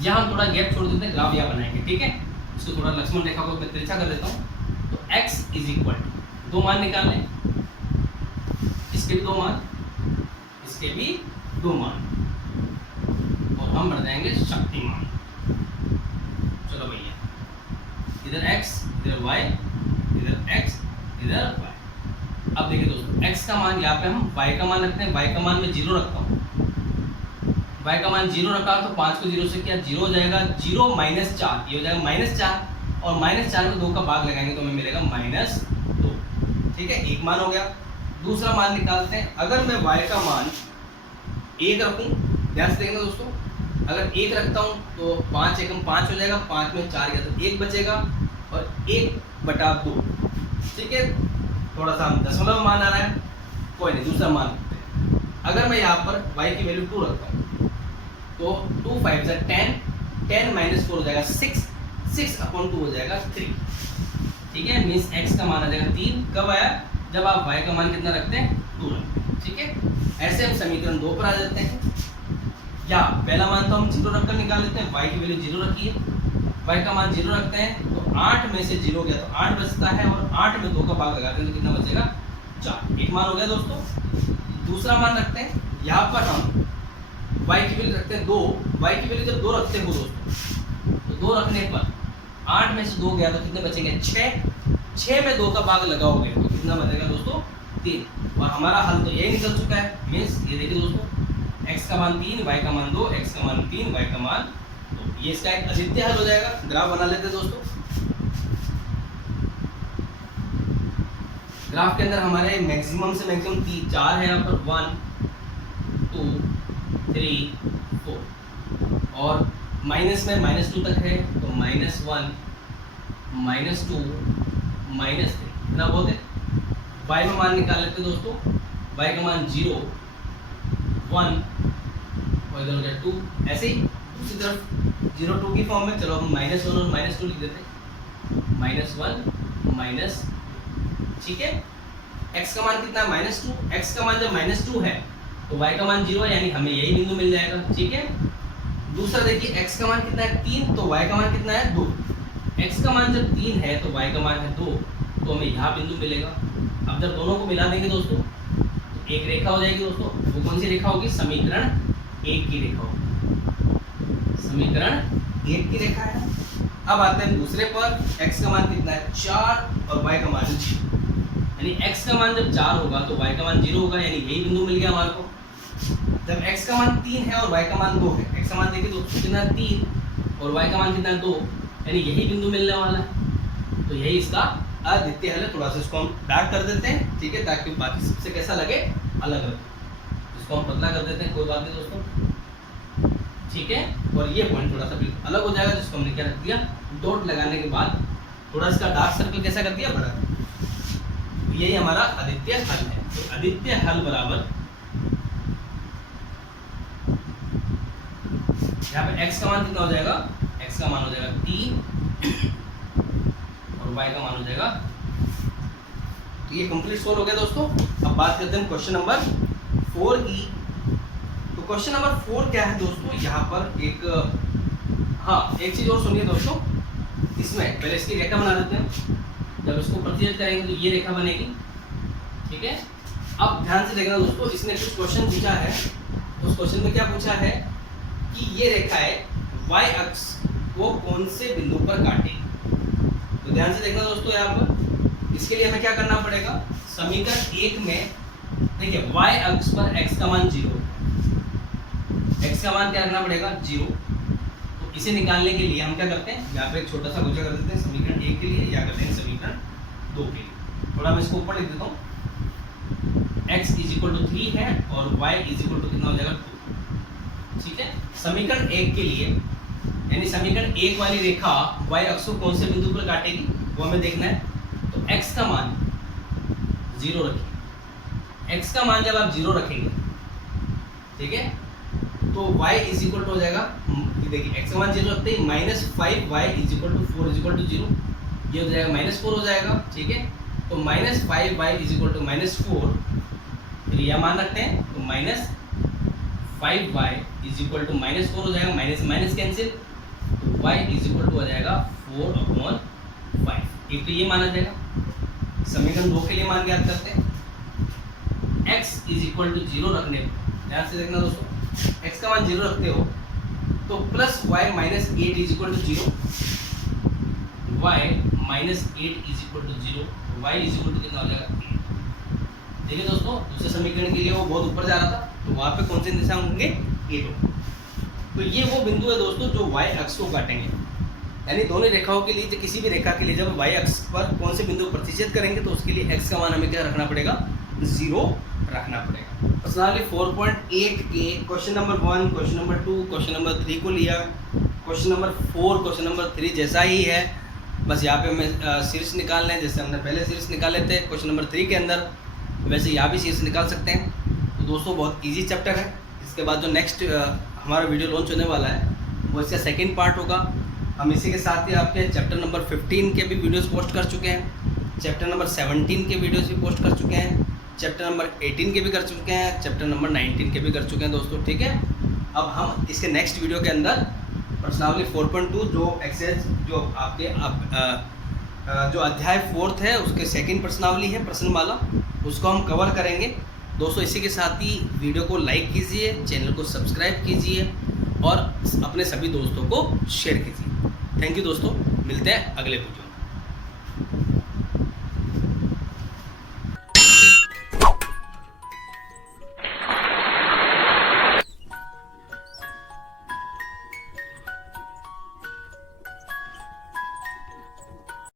यहाँ हम थोड़ा गैप छोड़ देते हैं, ग्राफ यहाँ बनाएंगे, ठीक है। इसको थोड़ा लक्ष्मण रेखा को मैं तिरछा कर देता हूँ। तो x इज इक्वल टू, दो मान निकाल लें, इसके भी 2 मान, इसके भी 2 मान, और हम बढ़ जाएंगे शक्तिमान। चलो भैया, इधर x, इधर y, इधर x, इधर y। अब देखिए दोस्तों, x का मान यहाँ पे हम y का मान रखते हैं, y का मान मैं 0 रखता हूँ, y का मान 0 रखा तो 5 को 0 से क्या 0 हो जाएगा, 0 माइनस 4, ये हो जाएगा -4, और -4 में 2 का भाग लगाएंगे तो हमें मिलेगा -2, ठीक है। एक मान हो गया। दूसरा मान निकालते हैं। अगर मैं y का मान 1 रखूँ, ध्यान से देखना दोस्तों, अगर 1 रखता हूँ तो 5 एकम 5 हो जाएगा, 5 में 4 गया तो 1 बचेगा, और 1/2, ठीक है। थोड़ा सा दशमलव मान आ रहा है, कोई नहीं, दूसरा मान रखते हैं। अगर मैं यहाँ पर y की वैल्यू 2 रखता हूँ तो 2 5 जा 10, 10 माइनस 4 हो जाएगा 6, 6/2 हो जाएगा 3, ठीक है। मीन्स x का मान आ जाएगा 3। कब आया? जब आप y का मान कितना रखते हैं? 2 रखते हैं, ठीक है। ऐसे हम समीकरण 2 पर आ जाते हैं। या पहला मान तो हम 0 रखकर निकाल लेते हैं, y की वैल्यू 0 रखिए, y का मान 0 रखते हैं तो 8 में से 0 गया तो 8 बचता है, और 8 में 2 का भाग लगाते हैं तो कितना बचेगा? 4। एक मान हो गया दोस्तों। दूसरा मान रखते हैं, यहाँ पर हम y की वैल्यू रखते हैं 2, y की वैल्यू जब 2 रखते हो दोस्तों, तो 2 रखने पर 8 में से 2 गया तो कितने बचेंगे? 6, 6 में 2 का भाग लगाओगे तो कितना बचेगा दोस्तों? 3। और हमारा हल तो यही निकल चुका है। मीन्स ये देखिए दोस्तों, x का मान 3, y का मान 2, x का मान 3, y का मान 2। ये इसका एक अद्वितीय हल हो जाएगा। ग्राफ बना लेते हैं दोस्तों। ग्राफ के अंदर हमारे मैक्सिमम से मैक्सिमम 4 है यहाँ पर, 1 2 3 4, और माइनस में -2 तक है, तो -1 -2 -3 कितना बहुत है। y में मान निकाल लेते हैं दोस्तों। y का मान 0 1 और इधर हो जाए 2, ऐसे ही दूसरी तरफ 0 2 की फॉर्म में। चलो हम -1 और -2 लिख देते हैं, -1 ठीक है। x का मान कितना है, -2। x का मान जब -2 है तो y का मान 0 है, यानी हमें यही बिंदु मिल जाएगा, ठीक है। दूसरा देखिए, x का मान कितना है 3, तो y का मान कितना है 2। x का मान जब 3 है तो y का मान है 2, तो हमें यहाँ बिंदु मिलेगा। अब जब दोनों को मिला देंगे दोस्तों तो एक रेखा हो जाएगी दोस्तों। वो कौन सी रेखा होगी, समीकरण 1 की रेखा होगी। समीकरण 1 की रेखा है। अब आते हैं दूसरे पर, x का मान कितना है 4 और y का मान 0, यानी x का मान जब 4 होगा तो y का मान 0 होगा, यानी यही बिंदु मिल गया हमारे को। जब x का मान 3 है और y का मान 2 है, x का मान देखिए दोस्तों कितना है 3 और y का मान कितना है 2, यानी यही बिंदु मिलने वाला है। तो यही इसका अद्वितीय हल है। थोड़ा सा इसको हम डार्क कर देते हैं, ठीक है, ताकि बाकी सबसे कैसा लगे, अलग लगे। इसको हम पतला कर देते हैं, कोई बात नहीं दोस्तों, ठीक है। और ये पॉइंट थोड़ा सा बिल्कुल अलग हो जाएगा, जिसको हमने क्या रख दिया, डॉट लगाने के बाद थोड़ा इसका डार्क सर्कल कैसा कर दिया, बड़ा। यही हमारा अद्वितीय हल है। तो अद्वितीय हल बराबर यहाँ पे x का मान कितना हो जाएगा, x का मान हो जाएगा 3 और y का मान हो जाएगा। तो ये कंप्लीट सोल्व हो गया दोस्तों। अब बात करते हैं क्वेश्चन नंबर 4 की। तो क्वेश्चन नंबर 4 क्या है दोस्तों, यहाँ पर एक चीज और सुनिए दोस्तों। इसमें पहले इसकी रेखा बना देते हैं। जब इसको प्रतिच्छेद करेंगे तो ये रेखा बनेगी, ठीक है। अब ध्यान से देखना दोस्तों, इसने कुछ क्वेश्चन पूछा है। उस क्वेश्चन में क्या पूछा है कि ये रेखा है y अक्ष को कौन से बिंदु पर काटेगी। तो ध्यान से देखना दोस्तों, यहाँ पर इसके लिए हमें क्या करना पड़ेगा, समीकरण 1 में देखिए y अक्ष पर x का मान 0, x का मान क्या रखना पड़ेगा 0। तो इसे निकालने के लिए हम क्या करते हैं, यहाँ पे एक छोटा सा गुच्छा कर देते हैं समीकरण 1 के लिए, या करते हैं समीकरण 2 के लिए। थोड़ा मैं इसको ऊपर लिख देता हूँ। x = 3 है और y = कितना हो जाएगा 2, ठीक है। समीकरण 1 के लिए, यानी समीकरण 1 वाली रेखा y अक्ष को कौन से बिंदु पर काटेगी, वो हमें देखना है। तो x का मान 0 रखिए। x का मान जब आप 0 रखेंगे, ठीक है, तो y = हो जाएगा, देखिए x का मान 0 रखते ही -5y = 4 = 0, ये हो जाएगा -4 हो जाएगा, ठीक है। तो -5y = -4, फिर यह मान रखते हैं, तो -5y = -4 हो जाएगा, माइनस माइनस कैंसिल, तो y = हो जाएगा 4/5। एक तो ये माना जाएगा। समीकरण 2 के लिए मान ज्ञात करते हैं। x = 0 रखने पर, ध्यान से देखना दोस्तों, x का मान 0 रखते हो तो प्लस y - 8 = 0, y - 8 = 0, y कितना हो जाएगा 8। देखिए दोस्तों, दूसरे समीकरण के लिए वो बहुत ऊपर जा रहा था, तो वहाँ पे कौन से निशान होंगे, 8 होंगे। तो ये वो बिंदु है दोस्तों जो y अक्ष को काटेंगे। यानी दोनों रेखाओं के लिए, जो किसी भी रेखा के लिए जब y अक्ष पर कौन से बिंदु प्रतिच्छेद करेंगे तो उसके लिए x का मान हमें क्या रखना पड़ेगा, 0 रखना पड़ेगा। प्रश्नावली 4.8 के question number 1, question number 2, question number 3 को लिया। क्वेश्चन नंबर 4, क्वेश्चन नंबर 3 जैसा ही है, बस यहाँ पे हमें शीर्ष निकालना है, जैसे हमने पहले शीर्ष निकाले थे क्वेश्चन नंबर 3 के अंदर, वैसे यहाँ भी शीर्ष निकाल सकते हैं। तो दोस्तों बहुत ईजी चैप्टर है। इसके बाद जो नेक्स्ट हमारा वीडियो लॉन्च होने वाला है वो इसका सेकंड पार्ट होगा। हम इसी के साथ ही आपके चैप्टर नंबर 15 के भी वीडियोस पोस्ट कर चुके हैं, चैप्टर नंबर 17 के वीडियोस भी पोस्ट कर चुके हैं, चैप्टर नंबर 18 के भी कर चुके हैं, चैप्टर नंबर 19 के भी कर चुके हैं दोस्तों, ठीक है। अब हम इसके नेक्स्ट वीडियो के अंदर प्रश्नावली 4.2 जो एक्सरसाइज जो आपके जो अध्याय 4 है उसके सेकंड प्रश्नावली है प्रश्नमाला, उसको हम कवर करेंगे दोस्तों। इसी के साथ ही वीडियो को लाइक कीजिए, चैनल को सब्सक्राइब कीजिए और अपने सभी दोस्तों को शेयर कीजिए। थैंक यू दोस्तों, मिलते हैं अगले वीडियो में।